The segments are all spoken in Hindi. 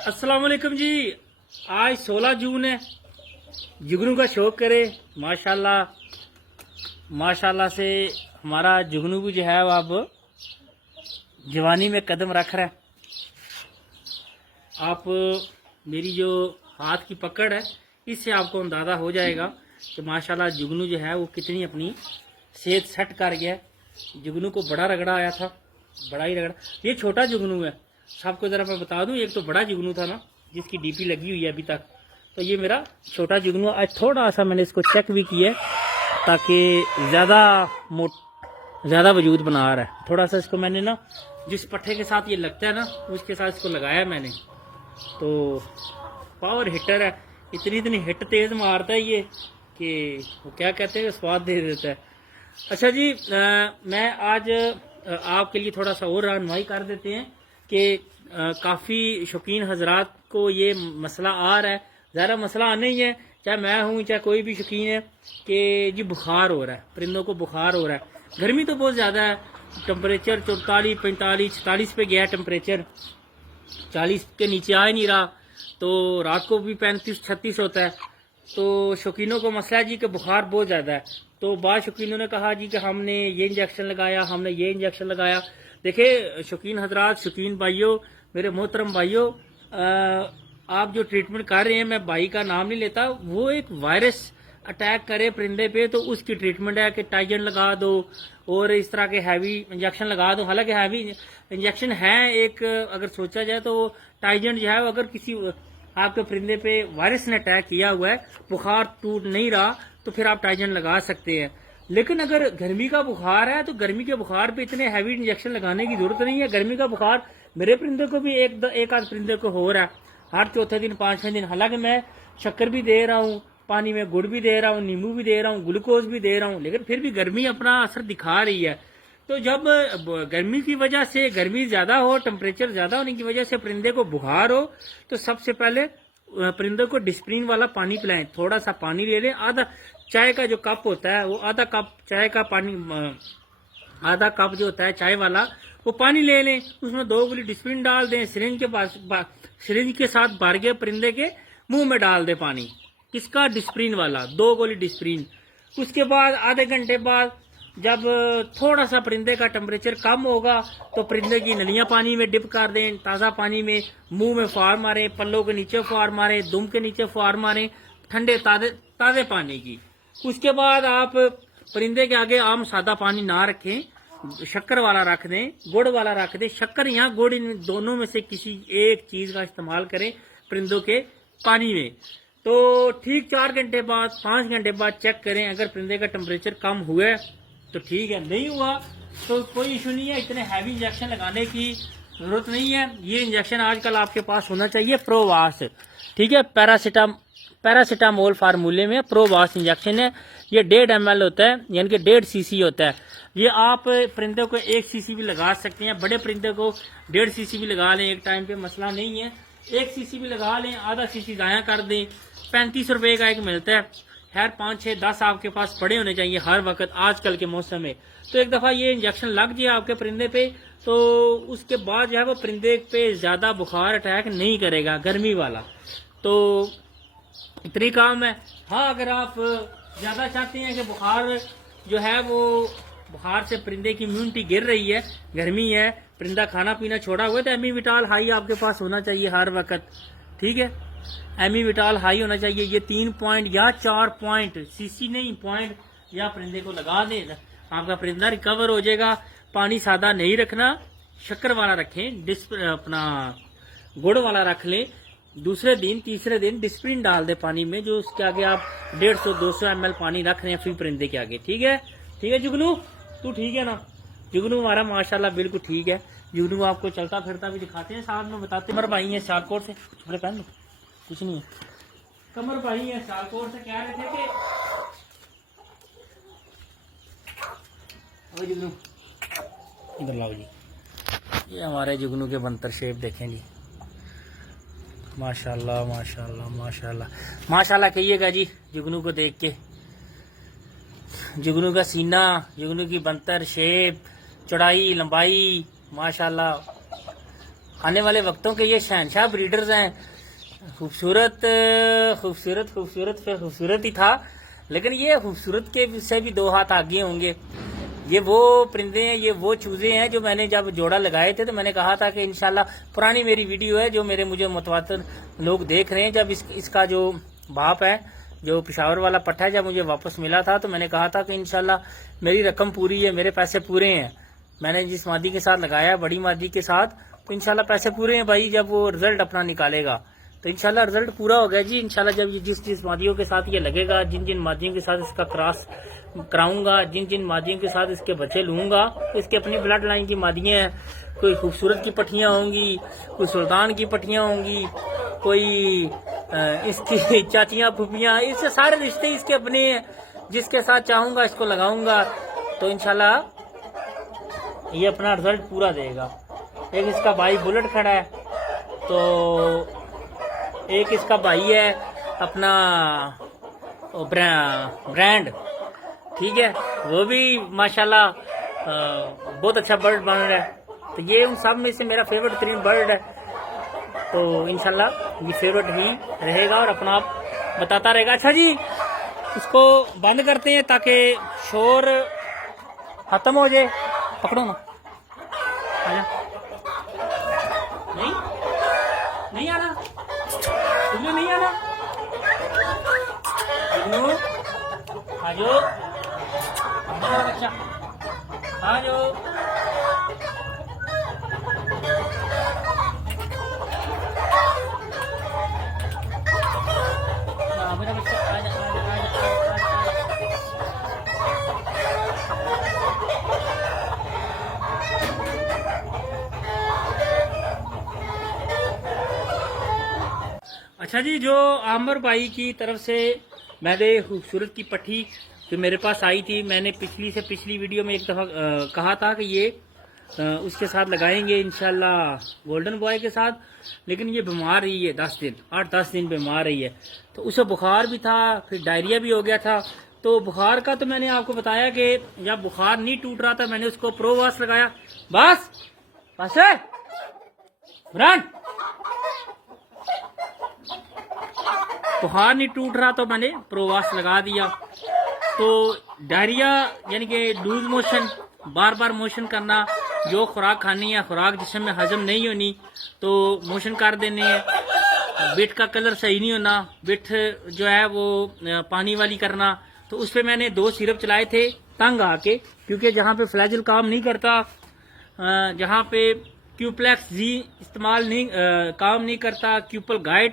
अस्सलाम वालेकुम जी। आज 16 जून है। जुगनू का शौक करे माशाल्लाह। माशाल्लाह से हमारा जुगनू भी जो है वो अब जवानी में कदम रख रहा है। आप मेरी जो हाथ की पकड़ है इससे आपको अंदाज़ा हो जाएगा कि माशाल्लाह जुगनू जो है वो कितनी अपनी सेहत सेट कर गया है। जुगनू को बड़ा रगड़ा आया था, बड़ा ही रगड़ा। ये छोटा जुगनू है, सबको ज़रा मैं बता दूं। एक तो बड़ा जुगनू था ना जिसकी डीपी लगी हुई है अभी तक, तो ये मेरा छोटा जुगनू। आज थोड़ा सा मैंने इसको चेक भी किया ताकि ज़्यादा वजूद बना रहा है। थोड़ा सा इसको मैंने ना जिस पट्टे के साथ ये लगता है ना उसके साथ इसको लगाया मैंने, तो पावर हिटर है। इतनी हिट तेज़ मारता है ये कि वो क्या कहते हैं, स्वाद दे देता है। अच्छा जी, मैं आज आपके लिए थोड़ा सा और रहनुमाई कर देते हैं कि काफ़ी शौकीन हजरात को ये मसला आ रहा है। ज़्यादा मसला आना ही है, चाहे मैं हूँ चाहे कोई भी शौकीन है, कि जी बुखार हो रहा है, परिंदों को बुखार हो रहा है। गर्मी तो बहुत ज़्यादा है, टेम्परेचर 44, 45, 46 पे गया टेम्परेचर, 40 के नीचे आ ही नहीं रहा। तो रात को भी 35, 36 होता है। तो शौकीनों को मसला है जी कि बुखार बहुत ज़्यादा है। तो बाद शौकीनों ने कहा जी कि हमने ये इंजेक्शन लगाया, हमने ये इंजेक्शन लगाया। देखिए शौकीन हजरात, शौकीन भाइयों, मेरे मोहतरम भाइयों, आप जो ट्रीटमेंट कर रहे हैं, मैं भाई का नाम नहीं लेता, वो एक वायरस अटैक करे परिंदे पे तो उसकी ट्रीटमेंट है कि टाइजन लगा दो और इस तरह के हैवी इंजेक्शन लगा दो। हालांकि हैवी इंजेक्शन है एक, अगर सोचा जाए तो टाइजन जो है अगर किसी आपके परिंदे पे वायरस ने अटैक किया हुआ है, बुखार टूट नहीं रहा, तो फिर आप टाइजन लगा सकते हैं। लेकिन अगर गर्मी का बुखार है तो गर्मी के बुखार पे इतने हैवी इंजेक्शन लगाने की जरूरत नहीं है। गर्मी का बुखार मेरे परिंदे को भी एक आध परिंदे को हो रहा है हर चौथे दिन, पांचवें दिन। हालांकि मैं शक्कर भी दे रहा हूँ, पानी में गुड़ भी दे रहा हूँ, नींबू भी दे रहा हूँ, ग्लूकोज भी दे रहा हूँ, लेकिन फिर भी गर्मी अपना असर दिखा रही है। तो जब गर्मी की वजह से, गर्मी ज्यादा हो, टेम्परेचर ज्यादा होने की वजह से परिंदे को बुखार हो, तो सबसे पहले परिंदे को डिस्प्रिन वाला पानी पिलाएं। थोड़ा सा पानी ले लें, आधा चाय का जो कप होता है वो आधा कप चाय का पानी, आधा कप जो होता है चाय वाला, वो पानी ले लें, उसमें 2 गोली डिस्प्रिन डाल दें, सिरिंज के पास सिरिंज के साथ भर के परिंदे के मुंह में डाल दें पानी। किसका? डिस्प्रिन वाला, 2 गोली डिस्प्रिन। उसके बाद आधे घंटे बाद जब थोड़ा सा परिंदे का टेम्परेचर कम होगा तो परिंदे की नलियां पानी में डिप कर दें, ताज़ा पानी में, मुंह में फार मारें, पल्लों के नीचे फार मारें, दुम के नीचे फार मारें, ठंडे ताज़े पानी की। उसके बाद आप परिंदे के आगे आम सादा पानी ना रखें, शक्कर वाला रख दें, गुड़ वाला रख दें। शक्कर या गुड़, इन दोनों में से किसी एक चीज का इस्तेमाल करें परिंदों के पानी में। तो ठीक 4 घंटे बाद, 5 घंटे बाद चेक करें। अगर परिंदे का टेम्परेचर कम हुआ है तो ठीक है, नहीं हुआ तो कोई इशू नहीं है। इतने हैवी इंजेक्शन लगाने की जरूरत नहीं है। ये इंजेक्शन आजकल आपके पास होना चाहिए प्रोवास, ठीक है, पैरासीटामोल फार्मूले में प्रोवास इंजेक्शन है। ये 1.5 ml होता है, यानी कि 1.5 cc होता है। ये आप परिंदे को 1 cc भी लगा सकते हैं, बड़े परिंदे को 1.5 cc भी लगा लें एक टाइम पे, मसला नहीं है। 1 cc भी लगा लें, आधा cc जाया कर दें। 35 रुपए का एक मिलता है। खैर 5, 6, 10 आपके पास पड़े होने चाहिए हर वक्त आजकल के मौसम में। तो एक दफा ये इंजेक्शन लग जाए आपके परिंदे पे, तो उसके बाद जो है वो परिंदे पे ज्यादा बुखार अटैक नहीं करेगा, गर्मी वाला। तो इतनी काम है। हाँ, अगर आप ज्यादा चाहते हैं कि बुखार जो है वो, बुखार से परिंदे की इम्यूनिटी गिर रही है, गर्मी है, परिंदा खाना पीना छोड़ा हुआ है, तो एमीविटाल हाई आपके पास होना चाहिए हर वक्त, ठीक है। एमीविटाल हाई होना चाहिए। ये 3 पॉइंट या 4 पॉइंट, सीसी नहीं पॉइंट, या परिंदे को लगा दें, आपका परिंदा रिकवर हो जाएगा। पानी सादा नहीं रखना, शक्कर वाला रखें, अपना गुड़ वाला रख लें। दूसरे दिन, तीसरे दिन डिस्प्रिन डाल दे पानी में, जो उसके आगे आप 150-200 ml पानी रख रहे हैं फिर परिंदे के आगे, ठीक है। ठीक है जुगनू, तू ठीक है ना? जुगनू हमारा माशाल्लाह बिल्कुल ठीक है। जुगनू आपको चलता फिरता भी दिखाते हैं, साथ में बताते हैं। कमर भाई है सियालकोट से, कपड़े पहन लो, कुछ नहीं है। कमर भाई है सियालकोट से, कह रहे थे कि जुगनू इधर लाओ जी। ये हमारे जुगनू के बंतर शेप देखें जी, माशाल्लाह माशाल्लाह माशाल्लाह माशाल्लाह कहिएगा जी जुगनू को देख के। जुगनू का सीना, जुगनू की बंतर शेप, चौड़ाई, लंबाई, माशाल्लाह आने वाले वक्तों के ये शहनशाह ब्रीडर्स हैं। खूबसूरत खूबसूरत खूबसूरत फिर खूबसूरत ही था, लेकिन ये खूबसूरत के से भी 2 हाथ आगे होंगे। ये वो परिंदे हैं, ये वो चूजे हैं जो मैंने जब जोड़ा लगाए थे तो मैंने कहा था कि इंशाल्लाह, पुरानी मेरी वीडियो है जो मुझे मुतवातिर लोग देख रहे हैं, जब इसका जो बाप है, जो पिशावर वाला पट्टा है, जब मुझे वापस मिला था तो मैंने कहा था कि इंशाल्लाह मेरी रकम पूरी है, मेरे पैसे पूरे हैं। मैंने जिस मादी के साथ लगाया, बड़ी मादी के साथ, तो इंशाल्लाह पैसे पूरे हैं भाई। जब वो रिजल्ट अपना निकालेगा तो इंशाल्लाह रिजल्ट पूरा हो गया जी। इंशाल्लाह जब ये जिस मादियों के साथ ये लगेगा, जिन मादियों के साथ इसका क्रॉस कराऊंगा, जिन मादियों के साथ इसके बच्चे लूंगा, तो इसके अपनी ब्लड लाइन की मादियां हैं। कोई खूबसूरत की पट्टियां होंगी, कोई सुल्तान की पट्टियां होंगी, कोई इसकी चाचियां फूफियां, इससे सारे रिश्ते इसके अपने हैं। जिसके साथ चाहूंगा इसको लगाऊंगा तो इंशाल्लाह ये अपना रिजल्ट पूरा देगा। एक इसका भाई बुलेट खड़ा है, तो एक इसका भाई है अपना ब्रांड, ठीक है, वो भी माशाल्लाह बहुत अच्छा बर्ड बन रहा है। तो ये उन सब में से मेरा फेवरेट 3 बर्ड है, तो इंशाल्लाह ये फेवरेट ही रहेगा और अपना आप बताता रहेगा। अच्छा जी, इसको बंद करते हैं ताकि शोर खत्म हो जाए। पकड़ो ना, आजा। नहीं आना, तुम्हें नहीं आना, आजो बच्चा, आजो। मेरा बच्चा आजा, अच्छा जी, जो आमर भाई की तरफ से मैंने खूबसूरत की पट्टी जो मेरे पास आई थी, मैंने पिछली वीडियो में एक दफ़ा कहा था कि ये उसके साथ लगाएंगे इंशाल्लाह, गोल्डन बॉय के साथ। लेकिन ये बीमार रही है 10 दिन, 8-10 दिन बीमार रही है। तो उसे बुखार भी था, फिर डायरिया भी हो गया था। तो बुखार का तो मैंने आपको बताया कि जब बुखार नहीं टूट रहा था मैंने उसको प्रोवास लगाया। बस बस है बुखार नहीं टूट रहा तो मैंने प्रोवास लगा दिया। तो डायरिया यानी कि लूज मोशन, बार बार मोशन करना, जो खुराक खानी है खुराक जिसम में हजम नहीं होनी तो मोशन कर देने हैं। बिट का कलर सही नहीं होना, बिट जो है वो पानी वाली करना। तो उस पर मैंने 2 सिरप चलाए थे तंग आके, क्योंकि जहाँ पे फ्लैजल काम नहीं करता, जहाँ पे क्यूप्लेक्स जी इस्तेमाल नहीं काम नहीं करता, क्यूपल गाइड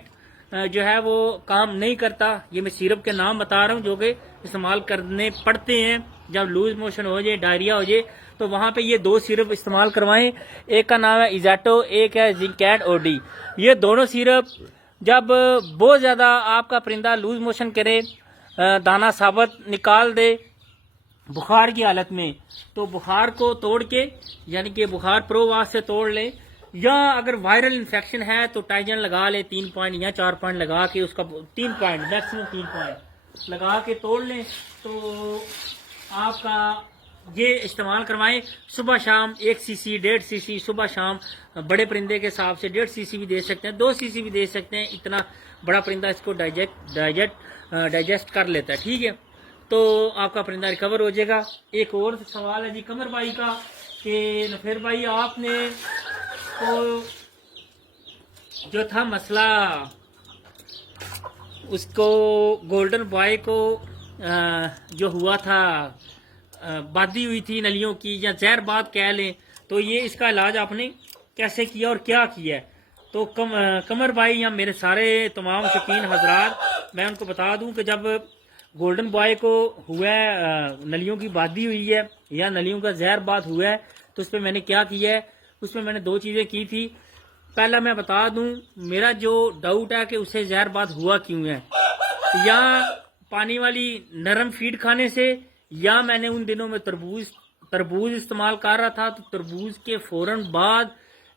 जो है वो काम नहीं करता। ये मैं सिरप के नाम बता रहा हूँ जो कि इस्तेमाल करने पड़ते हैं जब लूज मोशन हो जाए, डायरिया हो जाए। तो वहाँ पे ये 2 सिरप इस्तेमाल करवाएं। एक का नाम है इजाटो, एक है जिंकैट ओडी। ये दोनों सिरप जब बहुत ज़्यादा आपका परिंदा लूज मोशन करे, दाना साबत निकाल दे बुखार की हालत में, तो बुखार को तोड़ के यानी कि बुखार प्रोवास से तोड़ ले, या अगर वायरल इन्फेक्शन है तो टाइजन लगा ले 3 पॉइंट या 4 पॉइंट लगा के, उसका 3 पॉइंट मैक्सिमम 3 पॉइंट लगा के तोड़ लें। तो आपका ये इस्तेमाल करवाएं सुबह शाम 1 सीसी 1.5 सीसी सुबह शाम। बड़े परिंदे के हिसाब से 1.5 सीसी भी दे सकते हैं, 2 सीसी भी दे सकते हैं। इतना बड़ा परिंदा इसको डाइजेस्ट कर लेता है, ठीक है। तो आपका परिंदा रिकवर हो जाएगा। एक और सवाल है जी कमर भाई का कि नफेर भाई आपने तो जो था मसला उसको गोल्डन बॉय को जो हुआ था, बादी हुई थी नलियों की या जहर बात कह लें, तो ये इसका इलाज आपने कैसे किया और क्या किया? तो कमर भाई या मेरे सारे तमाम शौकीन हजरात, मैं उनको बता दूं कि जब गोल्डन बॉय को हुआ है, नलियों की बादी हुई है या नलियों का जहर बात हुआ है, तो उस पर मैंने क्या किया है? उसमें मैंने 2 चीज़ें की थी। पहला मैं बता दूं, मेरा जो डाउट है कि उसे जहर बात हुआ क्यों है, या पानी वाली नरम फीड खाने से, या मैंने उन दिनों में तरबूज इस्तेमाल कर रहा था, तो तरबूज के फौरन बाद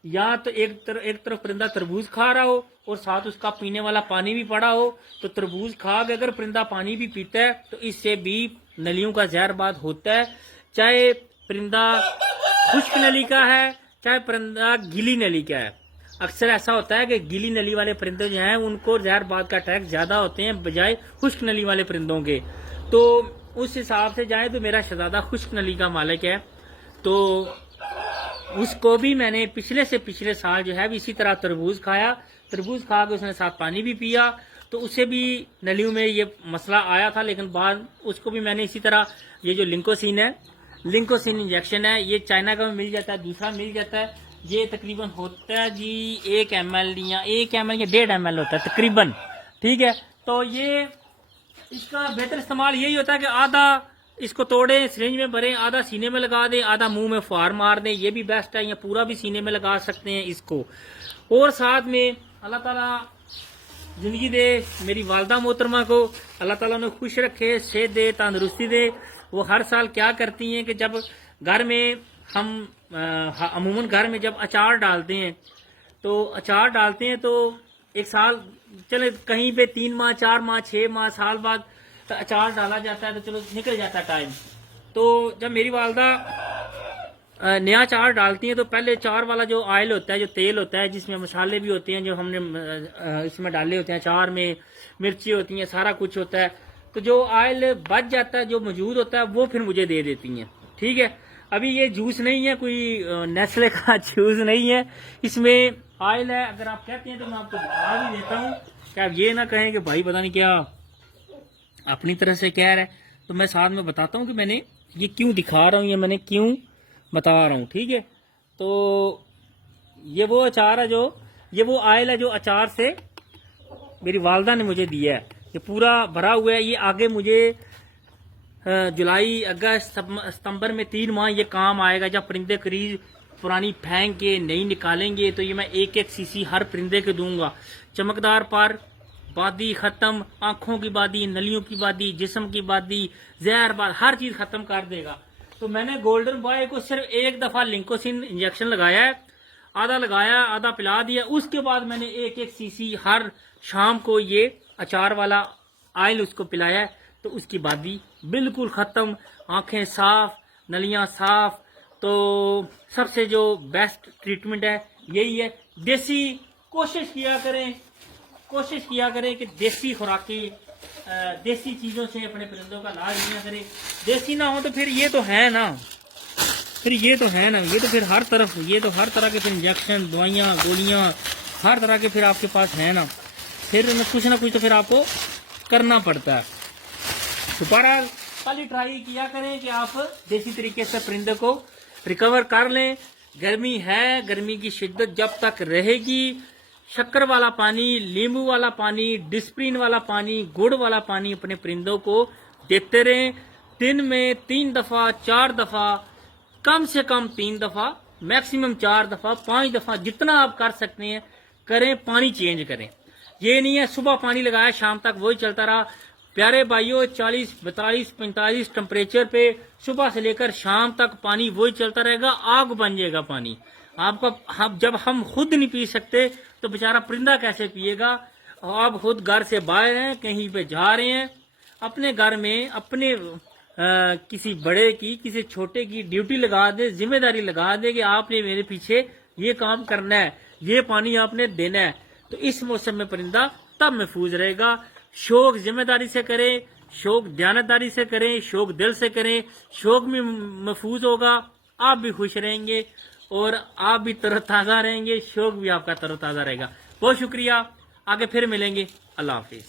या तो एक तरफ परिंदा तरबूज खा रहा हो और साथ उसका पीने वाला पानी भी पड़ा हो, तो तरबूज खा के अगर परिंदा पानी भी पीता है तो इससे भी नलियों का जहर बात होता है। चाहे परिंदा खुश्क नली का है, चाहे परिंदा गीली नली का है। अक्सर ऐसा होता है कि गीली नली वाले परिंदे जो हैं उनको जहरबाद का अटैक ज्यादा होते हैं बजाय खुश्क नली वाले परिंदों के। तो उस हिसाब से जाए तो मेरा शहजादा खुश्क नली का मालिक है, तो उसको भी मैंने पिछले से पिछले साल जो है इसी तरह तरबूज खाया, तरबूज खा के उसने साथ पानी भी पिया, तो उससे भी नलियों में ये मसला आया था। लेकिन बाद उसको भी मैंने इसी तरह, ये जो लिंकोसिन है, लिंकोसिन इंजेक्शन है, ये चाइना का मिल जाता है, दूसरा मिल जाता है, ये तकरीबन होता है जी 1 ml या 1.5 ml होता है तकरीबन, ठीक है। तो ये इसका बेहतर इस्तेमाल यही होता है कि आधा इसको तोड़ें, सिरिंज में भरें, आधा सीने में लगा दें, आधा मुंह में फुहार मार दें, ये भी बेस्ट है, या पूरा भी सीने में लगा सकते हैं इसको। और साथ में अल्लाह ताला जिंदगी दे मेरी वालदा मोहतरमा को, अल्लाह ताला उन्हें खुश रखे, सेहत दे, तंदुरुस्ती दे। वो हर साल क्या करती हैं कि जब घर में हम अमूमन घर में जब अचार डालते हैं, तो अचार डालते हैं तो एक साल चले कहीं पे 3 माह 4 माह 6 माह साल बाद तो अचार डाला जाता है, तो चलो निकल जाता है टाइम। तो जब मेरी वालदा नया अचार डालती हैं तो पहले अचार वाला जो ऑयल होता है, जो तेल होता है जिसमें मसाले भी होते हैं जो हमने इसमें डाले होते हैं, अचार में मिर्ची होती हैं, सारा कुछ होता है, तो जो ऑयल बच जाता है जो मौजूद होता है वो फिर मुझे दे देती हैं, ठीक है। अभी ये जूस नहीं है, कोई नेस्ले का जूस नहीं है, इसमें ऑयल है। अगर आप कहते हैं तो मैं आपको बता भी देता हूँ कि आप ये ना कहें कि भाई पता नहीं क्या अपनी तरह से कह रहा है, तो मैं साथ में बताता हूँ कि मैंने ये क्यों दिखा रहा हूँ, ये मैंने क्यों बता रहा हूँ, ठीक है। तो ये वो अचार है जो, ये वो ऑयल है जो अचार से मेरी वालदा ने मुझे दिया है, ये पूरा भरा हुआ है। ये आगे मुझे जुलाई अगस्त सितंबर में 3 माह ये काम आएगा। जब परिंदे करीज पुरानी फेंक के नई निकालेंगे तो ये मैं 1-1 सीसी हर परिंदे के दूंगा। चमकदार पर, बादी खत्म, आंखों की बादी, नलियों की बादी, जिस्म की बादी, जहरबाद, हर चीज खत्म कर देगा। तो मैंने गोल्डन बॉय को सिर्फ 1 दफा लिंकोसिन इंजेक्शन लगाया है, आधा लगाया आधा पिला दिया, उसके बाद मैंने 1-1 सीसी हर शाम को ये अचार वाला ऑयल उसको पिलाया, तो उसकी बादी बिल्कुल खत्म, आंखें साफ, नलियां साफ। तो सबसे जो बेस्ट ट्रीटमेंट है यही है। देसी कोशिश किया करें कि देसी खुराकी, देसी चीजों से अपने परिंदों का इलाज लिया करें। देसी ना हो तो फिर ये तो है ना, ये तो फिर हर तरफ, ये तो हर तरह के फिर इंजेक्शन, दवाइयाँ, गोलियाँ, हर तरह के फिर आपके पास है ना, फिर कुछ ना कुछ तो फिर आपको करना पड़ता है। तो बहरहाल पहले ट्राई किया करें कि आप देसी तरीके से परिंदे को रिकवर कर लें। गर्मी है, गर्मी की शिद्दत जब तक रहेगी, शक्कर वाला पानी, नींबू वाला पानी, डिस्प्रिन वाला पानी, गुड़ वाला पानी अपने परिंदों को देते रहें। दिन में 3 दफा 4 दफा, कम से कम 3 दफा, मैक्सिमम 4 दफा, 5 दफा, जितना आप कर सकते हैं करें, पानी चेंज करें। ये नहीं है सुबह पानी लगाया शाम तक वही चलता रहा। प्यारे भाइयों, 40, 42, 45 टेम्परेचर पे सुबह से लेकर शाम तक पानी वही चलता रहेगा, आग बन जाएगा पानी आपका। जब हम खुद नहीं पी सकते तो बेचारा परिंदा कैसे पिएगा। आप खुद घर से बाहर हैं, कहीं पे जा रहे हैं, अपने घर में अपने किसी बड़े की, किसी छोटे की ड्यूटी लगा दे, जिम्मेदारी लगा दे कि आपने मेरे पीछे ये काम करना है, ये पानी आपने देना है, तो इस मौसम में परिंदा तब महफूज रहेगा। शौक जिम्मेदारी से करें, शौक दयानतदारी से करें, शौक दिल से करें, शौक भी महफूज होगा, आप भी खुश रहेंगे और आप भी तरोताजा रहेंगे, शौक भी आपका तरोताजा रहेगा। बहुत शुक्रिया, आगे फिर मिलेंगे, अल्लाह हाफिज।